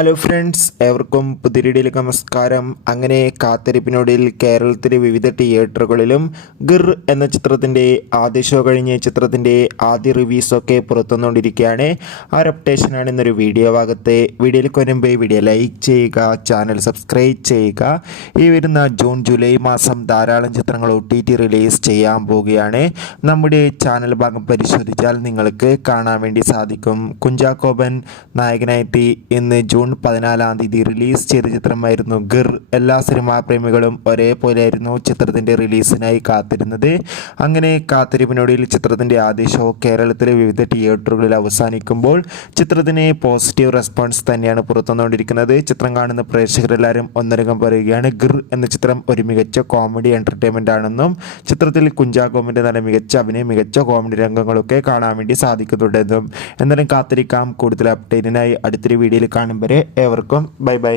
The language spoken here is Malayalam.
ഹലോ ഫ്രണ്ട്സ്, ഏവർക്കും പുതിയ വീഡിയോയിലേക്ക് നമസ്കാരം. അങ്ങനെ കാത്തിരിപ്പിനൊടുവിൽ കേരളത്തിലെ വിവിധ തിയേറ്ററുകളിലും ഗിർ എന്ന ചിത്രത്തിൻ്റെ ആദ്യ ഷോ കഴിഞ്ഞ് ചിത്രത്തിൻ്റെ ആദ്യ റിവ്യൂസൊക്കെ പുറത്തുവന്നുകൊണ്ടിരിക്കുകയാണ്. ആ ഒരു അപ്ഡേഷനാണ് ഇന്നൊരു വീഡിയോ ഭാഗത്ത്. വീഡിയോയിലേക്ക് വരുമ്പോൾ വീഡിയോ ലൈക്ക് ചെയ്യുക, ചാനൽ സബ്സ്ക്രൈബ് ചെയ്യുക. ഈ വരുന്ന ജൂൺ ജൂലൈ മാസം ധാരാളം ചിത്രങ്ങൾ OTT റിലീസ് ചെയ്യാൻ പോവുകയാണ്. നമ്മുടെ ചാനൽ ഭാഗം പരിശോധിച്ചാൽ നിങ്ങൾക്ക് കാണാൻ വേണ്ടി സാധിക്കും. കുഞ്ചാക്കോബൻ നായകനായിട്ട് ഇന്ന് ജൂൺ 14 റിലീസ് ചെയ്ത ചിത്രമായിരുന്നു ഗിർ. എല്ലാ സിനിമാ പ്രേമികളും ഒരേപോലെയായിരുന്നു ചിത്രത്തിൻ്റെ റിലീസിനായി കാത്തിരുന്നത്. അങ്ങനെ കാത്തിരിപ്പിനൊടുവിൽ ചിത്രത്തിൻ്റെ ആദ്യ ഷോ കേരളത്തിലെ വിവിധ തിയേറ്ററുകളിൽ അവസാനിക്കുമ്പോൾ ചിത്രത്തിന് പോസിറ്റീവ് റെസ്പോൺസ് തന്നെയാണ് പുറത്തുവന്നുകൊണ്ടിരിക്കുന്നത്. ചിത്രം കാണുന്ന പ്രേക്ഷകരെല്ലാവരും ഒന്നടങ്കം പറയുകയാണ് ഗിർ എന്ന ചിത്രം ഒരു മികച്ച കോമഡി എൻ്റർടൈൻമെൻ്റ് ആണെന്നും ചിത്രത്തിൽ കുഞ്ചാക്കോമിൻ്റെ നല്ല മികച്ച അഭിനയം, മികച്ച കോമഡി രംഗങ്ങളൊക്കെ കാണാൻ വേണ്ടി സാധിക്കുന്നുണ്ടെന്നും. എന്നാലും കാത്തിരിക്കാം. കൂടുതൽ അപ്ഡേറ്റിനായി അടുത്തൊരു വീഡിയോയിൽ കാണും വരെ ഏവർക്കും ബൈ ബൈ.